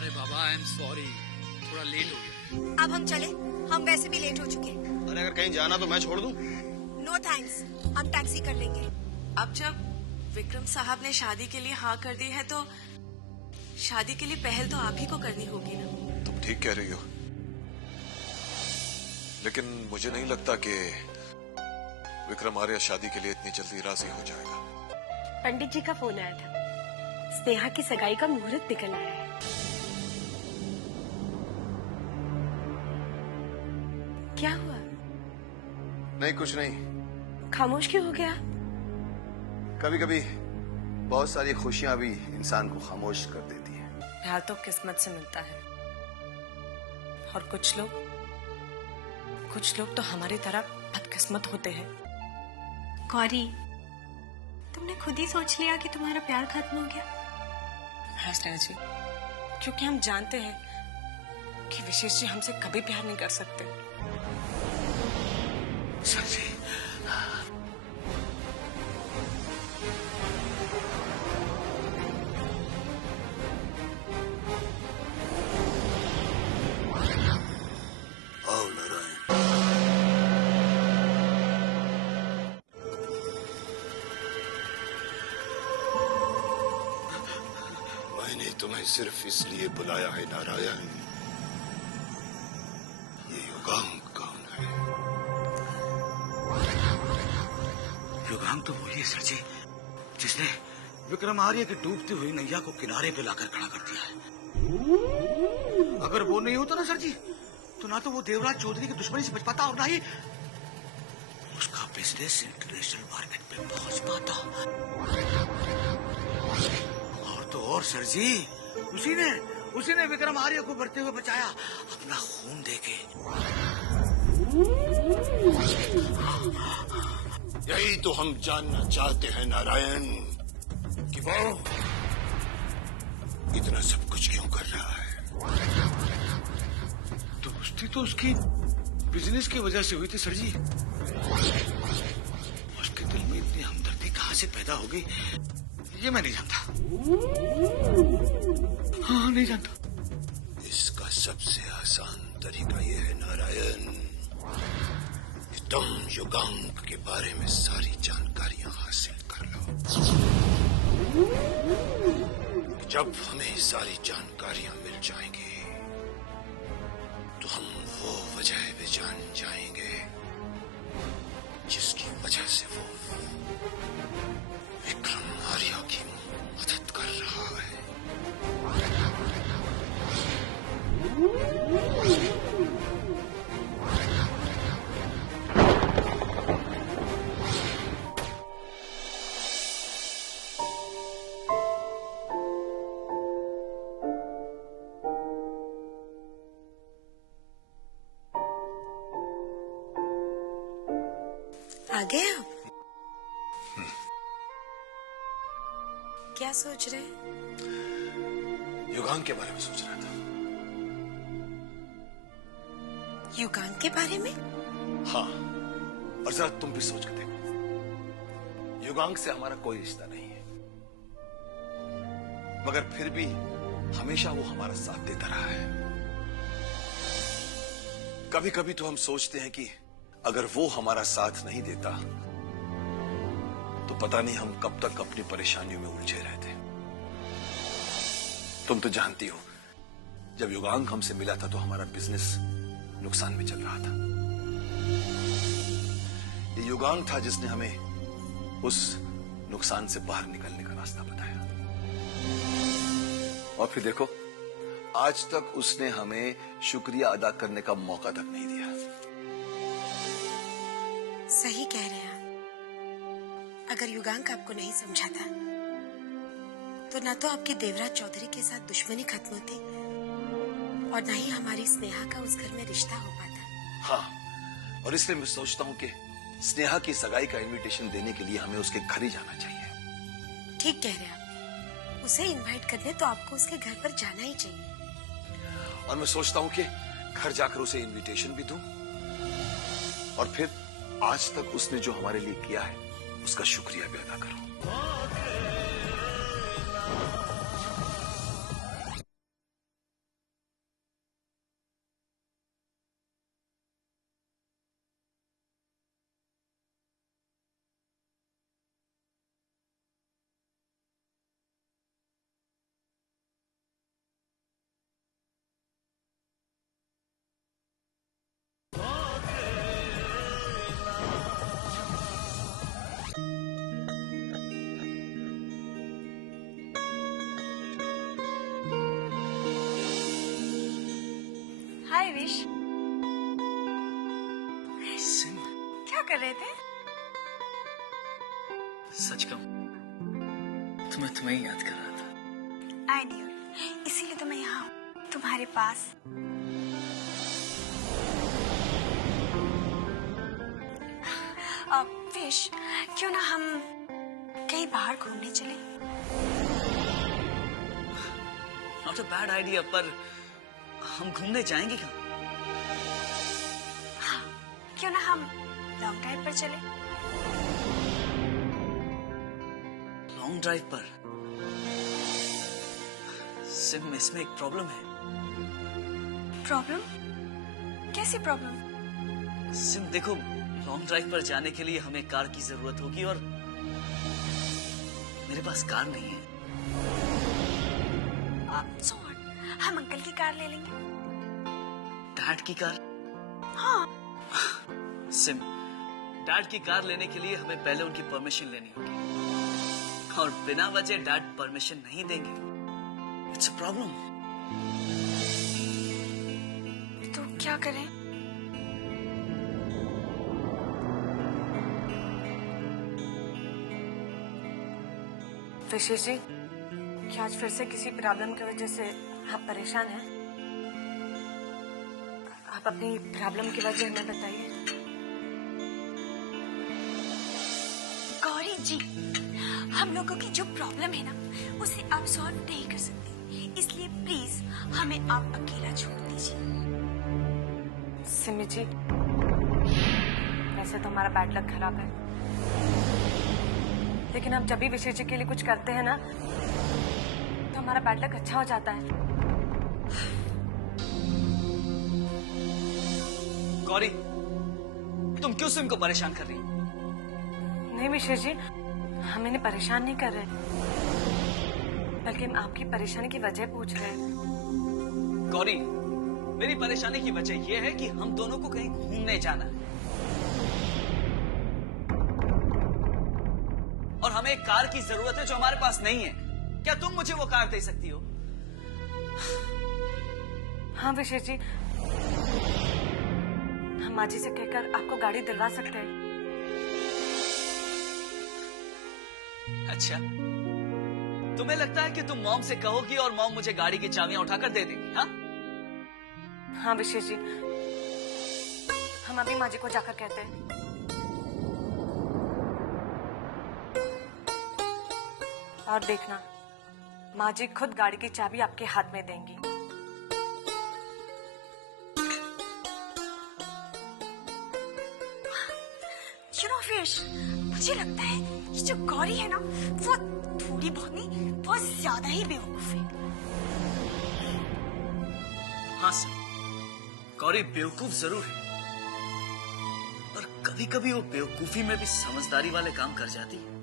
अरे बाबा I am sorry, थोड़ा late हो गया। अब हम चले, हम वैसे भी लेट हो चुके। अरे अगर कहीं जाना तो मैं छोड़ दूं? नो थैंक्स, हम टैक्सी कर लेंगे। अब जब विक्रम साहब ने शादी के लिए हाँ कर दी है तो शादी के लिए पहल तो आप ही को करनी होगी ना। तुम ठीक कह रही हो, लेकिन मुझे नहीं लगता कि विक्रम आर्य शादी के लिए इतनी जल्दी राजी हो जाएगा। पंडित जी का फोन आया था, स्नेहा की सगाई का मुहूर्त निकल आया है। क्या हुआ? नहीं कुछ नहीं। खामोश क्यों हो गया? कभी कभी बहुत सारी खुशियां भी इंसान को खामोश कर देती हैं। प्यार तो किस्मत से मिलता है और कुछ लोग तो हमारी तरह बदकिस्मत होते हैं। गौरी, तुमने खुद ही सोच लिया कि तुम्हारा प्यार खत्म हो गया? हाँ स्नेहा जी, क्योंकि हम जानते हैं कि विशेष जी हमसे कभी प्यार नहीं कर सकते। सर जी, आओ नारायण। मैंने तुम्हें सिर्फ इसलिए बुलाया है नारायण, ये युगांक कौन है? युगांक तो वही है सर जी, जिसने विक्रम आर्य की डूबती हुई नैया को किनारे पे लाकर खड़ा कर दिया है। अगर वो नहीं होता ना सर जी, तो ना तो वो देवराज चौधरी की दुश्मनी से बच पाता और ना ही उसका बिजनेस इंटरनेशनल मार्केट पे पहुंच पाता। और तो और सर जी, उसी ने विक्रम आर्य को बढ़ते हुए बचाया अपना खून देके। यही तो हम जानना चाहते हैं नारायण, कि वो इतना सब कुछ क्यों कर रहा है। दोस्ती तो उसकी बिजनेस की वजह से हुई थी सर जी। उसके दिल में इतनी हमदर्दी कहां से पैदा हो गई, ये मैं नहीं जानता। हाँ, नहीं जानता। इसका सबसे आसान तरीका ये है नारायण, कि तुम युगांक के बारे में सारी जानकारियां हासिल कर लो। जब हमें सारी जानकारियां मिल जाएंगी तो हम वो वजह भी जान जाएंगे जिसकी वजह से वो विक्रम आर्य की मदद कर रहा है। आ गए आप? क्या सोच रहे हैं? युगांक के बारे में सोच रहा था। युगांक के बारे में? हाँ, और जरा तुम भी सोच के देखो, युगांक से हमारा कोई रिश्ता नहीं है, मगर फिर भी हमेशा वो हमारा साथ देता रहा है। कभी कभी तो हम सोचते हैं कि अगर वो हमारा साथ नहीं देता तो पता नहीं हम कब तक अपनी परेशानियों में उलझे रहते। तुम तो जानती हो, जब युगांक हमसे मिला था तो हमारा बिजनेस नुकसान में चल रहा था। ये युगांक था जिसने हमें उस नुकसान से बाहर निकलने का रास्ता बताया। और फिर देखो, आज तक उसने हमें शुक्रिया अदा करने का मौका तक नहीं दिया। सही कह रहे हैं आप। अगर युगांक आपको नहीं समझा था तो ना तो आपके देवराज चौधरी के साथ दुश्मनी खत्म होती और ना ही हमारी स्नेहा का उस घर में रिश्ता हो पाता। हाँ, और इसलिए मैं सोचता हूँ कि स्नेहा की सगाई का इनविटेशन देने के लिए हमें उसके घर ही जाना चाहिए। ठीक कह रहे हैं आप। उसे इनवाइट करने तो आपको उसके घर पर जाना ही चाहिए। और मैं सोचता हूँ कि घर जाकर उसे इनविटेशन भी दूं और फिर आज तक उसने जो हमारे लिए किया है उसका शुक्रिया भी अदा करूं। हाय विश। सिम, क्या कर रहे थे? सच कहूं तो मैं तुम्हें ही याद कर रहा था। आई न्यू, इसीलिए तो मैं यहाँ हूँ तुम्हारे पास। विश, क्यों ना हम कहीं बाहर घूमने चले? नॉट अ बैड आइडिया, पर हम घूमने जाएंगे कहाँ? हाँ, क्यों ना हम लॉन्ग ड्राइव पर चले? लॉन्ग ड्राइव पर? सिम, इसमें एक प्रॉब्लम है। प्रॉब्लम? कैसी प्रॉब्लम? सिम देखो, लॉन्ग ड्राइव पर जाने के लिए हमें कार की जरूरत होगी और मेरे पास कार नहीं है। हम अंकल की कार ले लेंगे। डैड की कार? हाँ। सिम, डैड की कार लेने के लिए हमें पहले उनकी परमिशन लेनी होगी और बिना वजह डैड परमिशन नहीं देंगे। It's a problem. तो क्या करें? विशेष जी, क्या आज फिर से किसी प्रॉब्लम की वजह से आप परेशान हैं? आप अपनी प्रॉब्लम की वजह हमें बताइए। गौरी जी, हम लोगों की जो प्रॉब्लम है ना, उसे आप सॉल्व नहीं कर सकते, इसलिए प्लीज हमें आप अकेला छोड़ दीजिए। सिमी जी, वैसे तो हमारा बैड लक खराब है, लेकिन हम जब भी विशेष जी के लिए कुछ करते हैं ना, तो हमारा बैड लक अच्छा हो जाता है। गौरी, तुम क्यों सिम को परेशान कर रही हो? नहीं विशेष जी, हम इन्हें परेशान नहीं कर रहे, बल्कि हम आपकी परेशानी की वजह पूछ रहे हैं। गौरी, मेरी परेशानी की वजह यह है कि हम दोनों को कहीं घूमने जाना है और हमें एक कार की जरूरत है जो हमारे पास नहीं है। क्या तुम मुझे वो कार दे सकती हो? हाँ विशेष जी, हम माँ जी से कहकर आपको गाड़ी दिलवा सकते हैं। अच्छा, तुम्हें लगता है कि तुम मॉम से कहोगी और मॉम मुझे गाड़ी की चाबियां उठाकर दे देंगी? हाँ हाँ विशेष जी, हम अभी माँ जी को जाकर कहते हैं। और देखना, माँ जी खुद गाड़ी की चाबी आपके हाथ में देंगी। फिश, मुझे लगता है कि जो गौरी है ना, वो थोड़ी बहुत नहीं, बहुत ज्यादा ही बेवकूफ है। हाँ सर, गौरी बेवकूफ जरूर है, पर कभी कभी वो बेवकूफी में भी समझदारी वाले काम कर जाती है।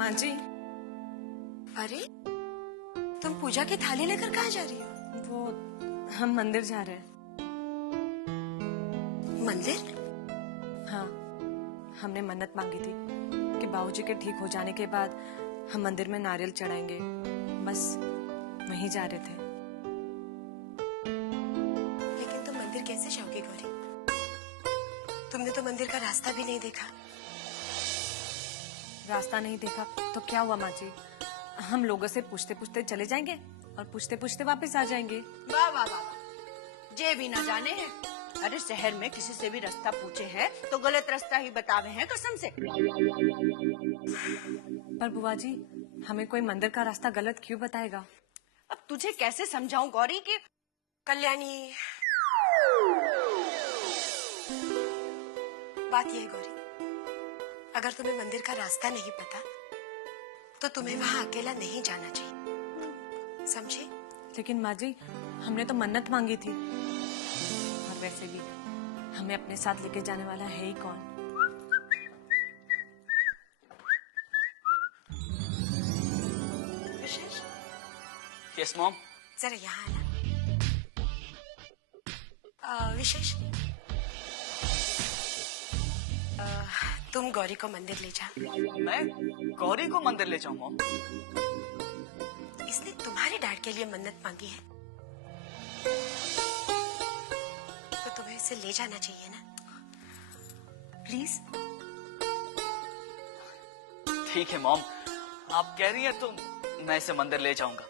माँ जी, अरे, तुम पूजा की थाली लेकर कहाँ जा रही हो? वो हम मंदिर जा रहे हैं। मंदिर? हाँ, हमने मन्नत मांगी थी कि बाबूजी के ठीक हो जाने के बाद हम मंदिर में नारियल चढ़ाएंगे, बस वहीं जा रहे थे। लेकिन तुम मंदिर कैसे जाओगी गौरी? तुमने तो मंदिर का रास्ता भी नहीं देखा। रास्ता नहीं देखा तो क्या हुआ माँ जी, हम लोगों से पूछते पूछते चले जाएंगे और पूछते पूछते वापस आ जाएंगे। वाह वाह वाह, जे भी ना जाने हैं। अरे शहर में किसी से भी रास्ता पूछे हैं तो गलत रास्ता ही बतावे हैं कसम से। पर बुआ जी, हमें कोई मंदिर का रास्ता गलत क्यों बताएगा? अब तुझे कैसे समझाऊं गौरी कि कल्याणी, बात यह है गौरी, अगर तुम्हें मंदिर का रास्ता नहीं पता तो तुम्हें वहां अकेला नहीं जाना चाहिए, समझे? लेकिन माँ जी, हमने तो मन्नत मांगी थी। वैसे भी हमें अपने साथ लेके जाने वाला है ही कौन? विशेष, यस मॉम। जरा यहाँ आना। विशेष, तुम गौरी को मंदिर ले जाओ। मैं गौरी को मंदिर ले जाऊं मॉम? इसने तुम्हारे डैड के लिए मन्नत मांगी है, तो तुम्हें इसे ले जाना चाहिए ना। प्लीज। ठीक है मॉम, आप कह रही हैं तो मैं इसे मंदिर ले जाऊंगा।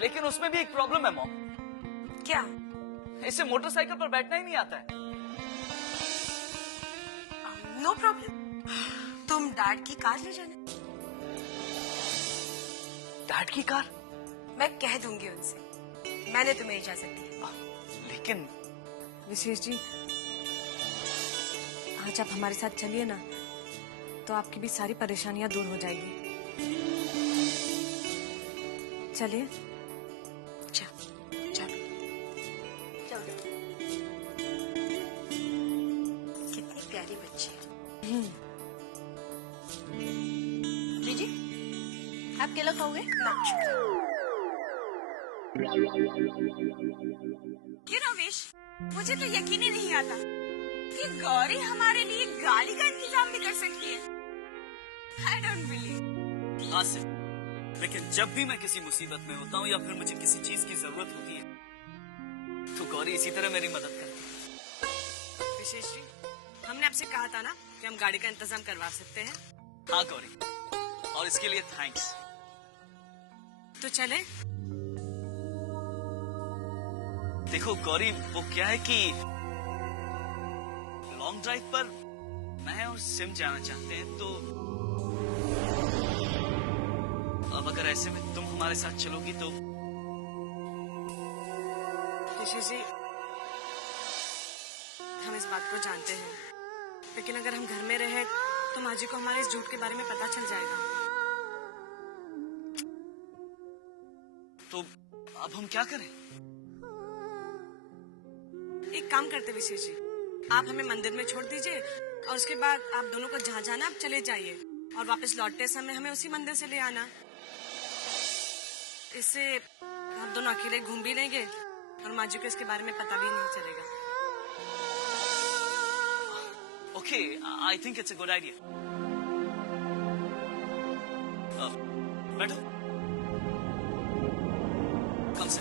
लेकिन उसमें भी एक प्रॉब्लम है मॉम। क्या? इसे मोटरसाइकिल पर बैठना ही नहीं आता है। नो प्रॉब्लम, तुम डैड की कार ले जाना। डैड की कार? मैं कह दूंगी उनसे, मैंने तुम्हें इजाजत दी। लेकिन विशेष जी, आज आप हमारे साथ चलिए ना, तो आपकी भी सारी परेशानियां दूर हो जाएगी। चलिए। कितनी प्यारी बच्ची है। जीजी, आप केला खाओगे? You know, विश, मुझे तो यकीन ही नहीं आता कि गौरी हमारे लिए गाड़ी का इंतजाम भी कर सकती है। I don't believe। आसिफ, लेकिन जब भी मैं किसी मुसीबत में होता हूँ या फिर मुझे किसी चीज की जरूरत होती है, तो गौरी इसी तरह मेरी मदद करती है। विशेष जी, हमने आपसे कहा था ना कि हम गाड़ी का इंतजाम करवा सकते हैं। हाँ गौरी, और इसके लिए थैंक्स। तो चले। देखो गौरी, वो क्या है कि लॉन्ग ड्राइव पर मैं और सिम जाना चाहते हैं, तो अब अगर ऐसे में तुम हमारे साथ चलोगी तो। विशेष जी, हम इस बात को जानते हैं, लेकिन अगर हम घर में रहे तो माँ जी को हमारे इस झूठ के बारे में पता चल जाएगा। तो अब हम क्या करें? एक काम करते विशेष जी, आप हमें मंदिर में छोड़ दीजिए और उसके बाद आप दोनों को जहाँ जाना आप चले जाइए, और वापस लौटते समय हमें उसी मंदिर से ले आना। इससे आप दोनों अकेले घूम भी लेंगे और माँ जी को इसके बारे में पता भी नहीं चलेगा। Okay, I think it's a good idea. बैठो। कम से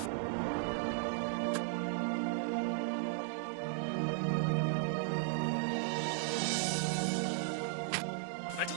बैठो।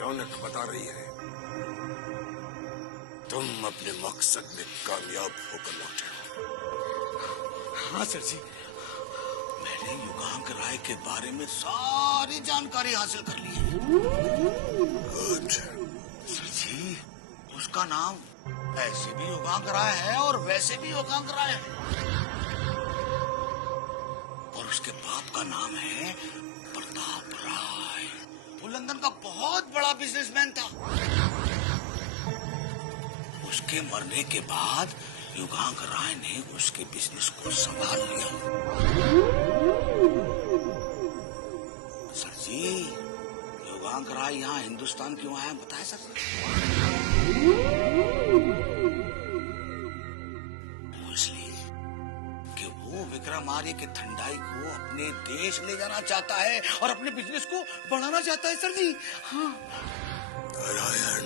रौनक बता रही है। तुम अपने मकसद में कामयाब होकर लौटे हो। हाँ सर जी, मैंने युगांक राय के बारे में सारी जानकारी हासिल कर ली है। गुड। सर जी, उसका नाम ऐसे भी युगांक राय है और वैसे भी युगांक राय है। और उसके बाप का नाम है प्रताप राय। वो लंदन का बहुत बड़ा बिजनेसमैन था। उसके मरने के बाद युगांक राय ने उसके बिजनेस को संभाल लिया। सर जी, युगांक राय यहाँ हिंदुस्तान क्यों आया बताए सर? इसलिए कि वो विक्रमार्य के ठंडाई को अपने देश ले जाना चाहता है और अपने बिजनेस को बढ़ाना चाहता है सर जी। हाँ। नारायण,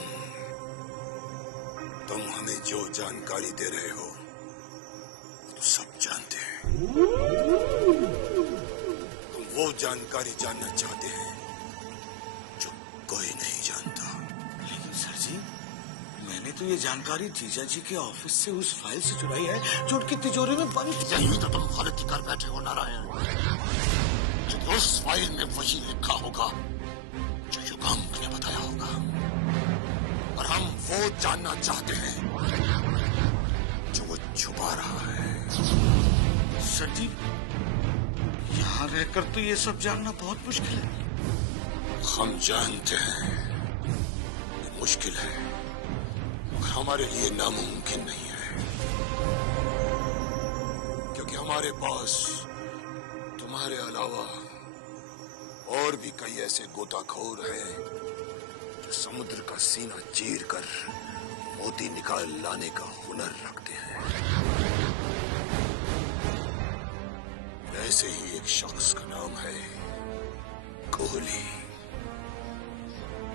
तुम हमें जो जानकारी दे रहे हो तो सब जानते हैं। तुम वो जानकारी जानना चाहते हैं जो कोई नहीं जानता। लेकिन सर जी, मैंने तो ये जानकारी जीजा जी के ऑफिस से उस फाइल से चुराई है जो उनकी तिजोरी में बंद। यही तो तुम गलती कर बैठे हो नारायण। जो उस फाइल में वही लिखा होगा जो युगांक ने बताया होगा, और हम वो जानना चाहते हैं जो वो छुपा रहा है। सर जी, यहाँ रहकर तो ये सब जानना बहुत मुश्किल है। हम जानते हैं ये मुश्किल है, और हमारे लिए नामुमकिन नहीं है, क्योंकि हमारे पास तुम्हारे अलावा और भी कई ऐसे गोताखोर हैं जो समुद्र का सीना चीर कर मोती निकाल लाने का हुनर रखते हैं। ऐसे ही एक शख्स का नाम है कोहली,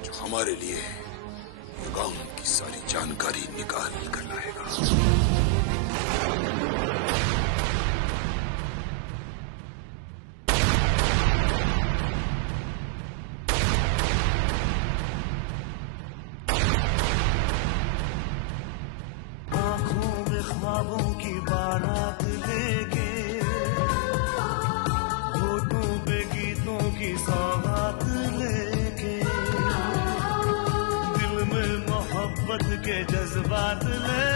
जो हमारे लिए युगांक की सारी जानकारी निकाल कर लाएगा। आँखों में ख्वाबों की बारात लेके, होठों पे गीतों की सौगात लेके, दिल में मोहब्बत के जज्बात ले